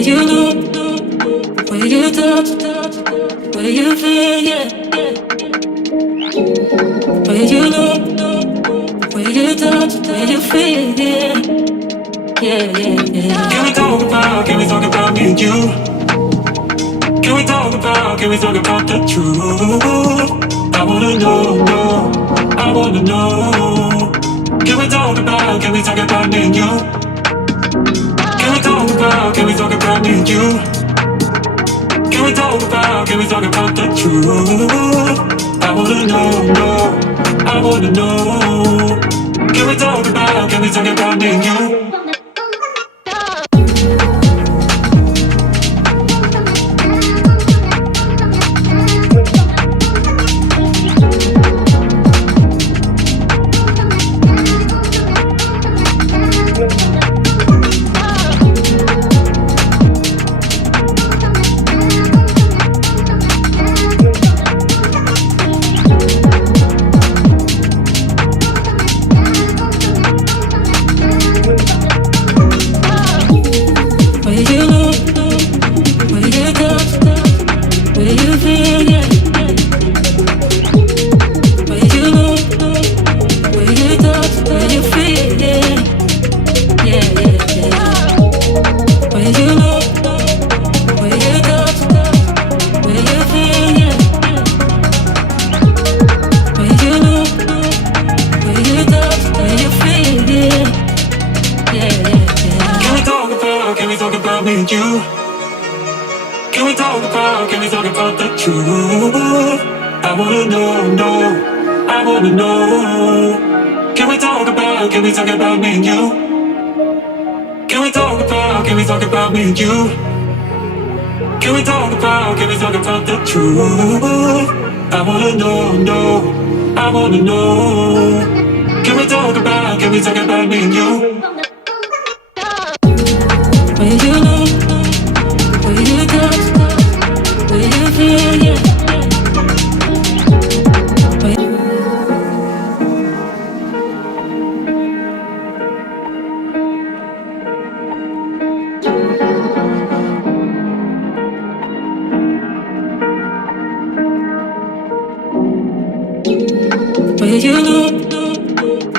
you look, where you touch, where you feel, yeah. Where you look, where you touch, where you feel, yeah. Yeah, yeah, yeah. Can we talk about me and you? Can we talk about the truth? I wanna know, I wanna know. Can we talk about me and you? Can we talk about me and you? Can we talk about the truth? I wanna know, I wanna know. Can we talk about me and you? Can we talk about the truth? I wanna know, I wanna know. Can we talk about me and you? Can we talk about me and you? Can we talk about the truth? I wanna know, I wanna know. Can we talk about me and you? Where you look, where you touch, where you feel, yeah. Where you look,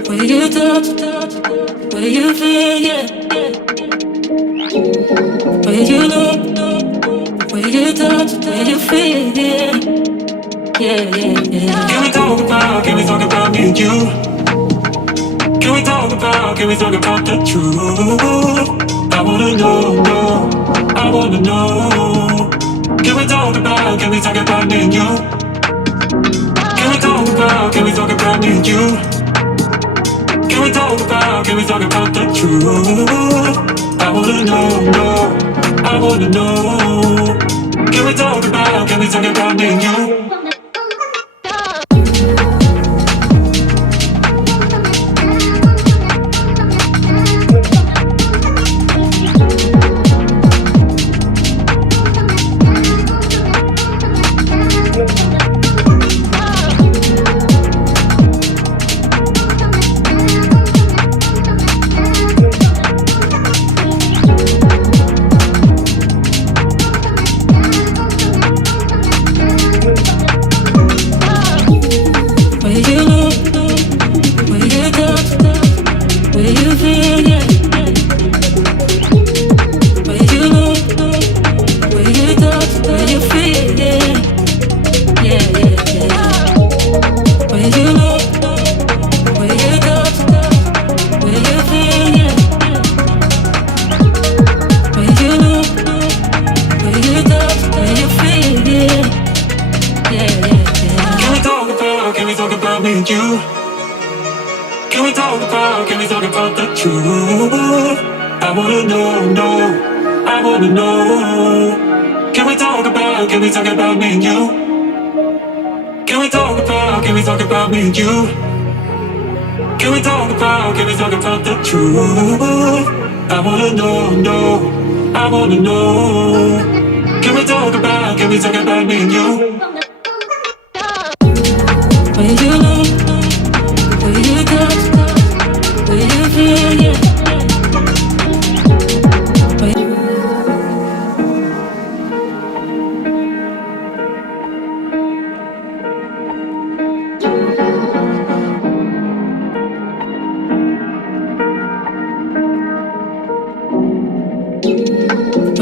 where you touch, where you feel, yeah. Where you look, where you touch, where you feel, yeah. Yeah, yeah, yeah. Can we talk about me and you? Can we talk about the truth? I wanna know, I wanna know. Can we talk about me and you? Can we talk about me and you? Can we talk about the truth? I wanna know, I wanna know. Can we talk about me and you?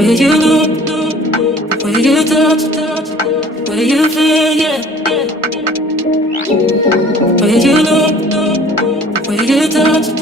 way you look, the way you touch, the way you feel, yeah. The way you look, the way you touch.